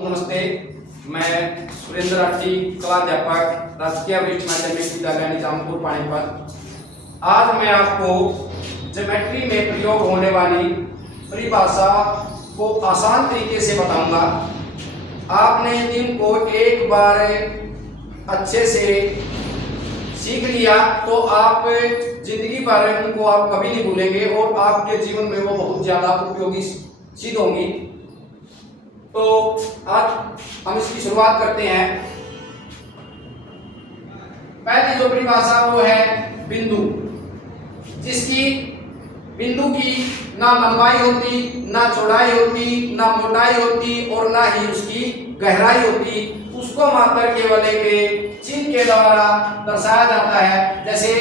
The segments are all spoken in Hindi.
नमस्ते, मैं सुरेंद्र राठी, कलाध्यापक, राजकीय वरिष्ठ माध्यमिक विद्यालय निजामपुर पानीपत। आज मैं आपको ज्योमेट्री में प्रयोग होने वाली परिभाषा को आसान तरीके से बताऊंगा। आपने दिन को एक बार अच्छे से सीख लिया तो आप जिंदगी भर उनको आप कभी नहीं भूलेंगे और आपके जीवन में वो बहुत ज़्यादा उपयोगी सिद्ध होंगी। तो आज हम इसकी शुरुआत करते हैं। पहली जो परिभाषा वो है बिंदु, जिसकी बिंदु की ना लंबाई होती, ना चौड़ाई होती, ना मोटाई होती और ना ही उसकी गहराई होती। उसको मात्र केवल एक चिन्ह के द्वारा दर्शाया जाता है। जैसे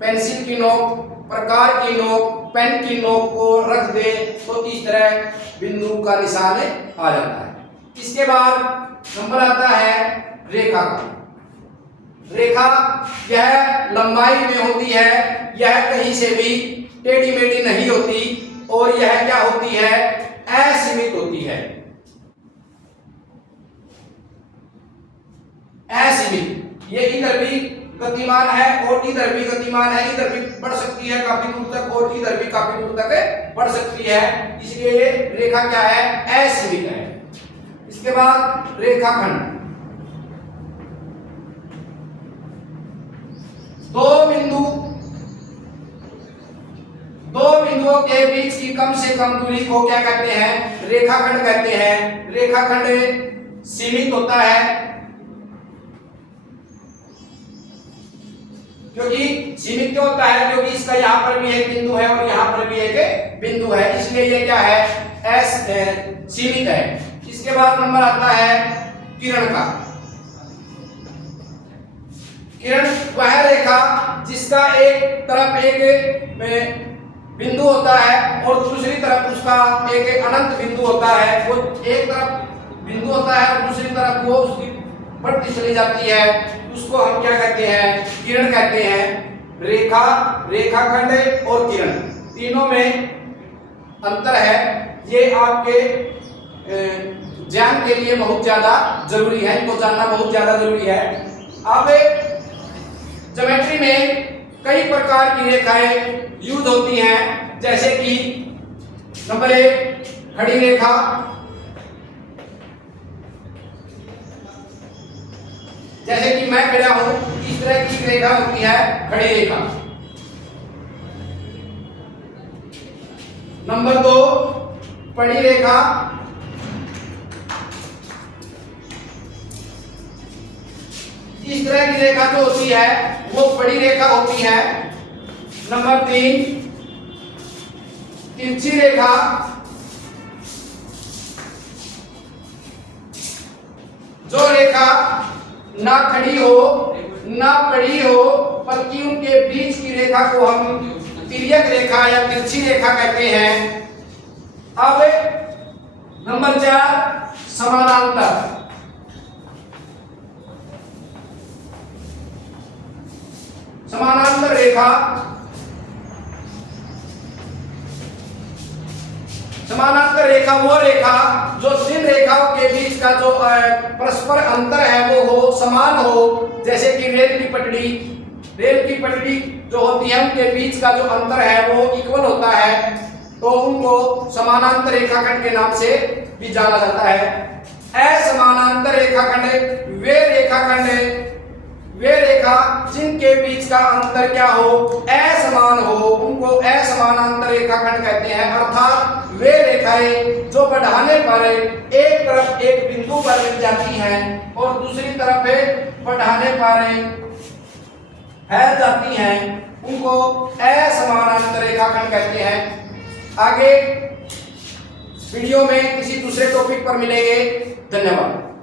पेंसिल की नोक, प्रकार की नोक, पेन की नोक को रख दे तो इस तरह बिंदु का निशान आ जाता है। इसके बाद नंबर आता है रेखा का। रेखा यह लंबाई में होती है, यह कहीं से भी टेढ़ी मेढ़ी नहीं होती और यह क्या होती है, असीमित होती है। असीमित, ये इधर भी गतिमान है और इधर भी गतिमान है, इधर भी बढ़ सकती है काफी दूर तक और इधर भी काफी दूर तक बढ़ सकती है। इसलिए रेखा क्या है, असीमित है। इसके बाद रेखाखंड, दो बिंदुओं के बीच की कम से कम दूरी को क्या कहते हैं, रेखाखंड कहते हैं। रेखाखंड सीमित होता है क्योंकि सीमित क्यों होता है, क्योंकि इसका यहाँ पर भी एक बिंदु है और यहाँ पर भी एक बिंदु है, इसलिए ये क्या है, सीमित है। इसके बाद नंबर आता है किरण का। किरण वह रेखा जिसका एक तरफ एक बिंदु होता है और दूसरी तरफ उसका एक अनंत बिंदु होता है। वो एक तरफ बिंदु होता है और दूसरी तरफ वो उसकी बढ़ती चली जाती है, उसको हम क्या कहते हैं, किरण कहते हैं। रेखा, रेखाखंड और किरण तीनों में अंतर है। ये आपके ज्ञान के लिए बहुत ज्यादा जरूरी है, इनको जानना बहुत ज्यादा जरूरी है। अब ज्योमेट्री में कई प्रकार की रेखाएं यूज होती हैं, जैसे कि नंबर 1 खड़ी रेखा, जैसे कि मैं खड़ा हूं, इस तरह की रेखा होती है खड़ी रेखा। नंबर 2 पड़ी रेखा, इस तरह की रेखा जो होती है वो पड़ी रेखा होती है। नंबर 3 तिरछी रेखा, जो रेखा ना खड़ी हो ना पड़ी हो बल्कि उनके बीच की रेखा को हम तिर्यक रेखा या तिरछी रेखा कहते हैं। अब नंबर 4 समानांतर। समानांतर रेखा, समानांतर रेखा वो रेखा जो जिन रेखाओं के बीच का जो परस्पर अंतर है वो हो, समान हो। जैसे कि रेल की पटड़ी जो होती है उनके बीच का जो अंतर है वो इक्वल होता है, तो उनको समानांतर रेखाखंड के नाम से भी जाना जाता है। असमानांतर रेखाखंड वे रेखा जिनके बीच का अंतर क्या हो, असमान हो, उनको असमानांतर रेखाखंड कहते हैं। अर्थात वे रेखाएं जो बढ़ाने पर एक तरफ एक बिंदु पर मिल जाती हैं और दूसरी तरफ बढ़ाने पर फैल जाती हैं, उनको असमानांतर रेखाखंड कहते हैं। आगे वीडियो में किसी दूसरे टॉपिक पर मिलेंगे। धन्यवाद।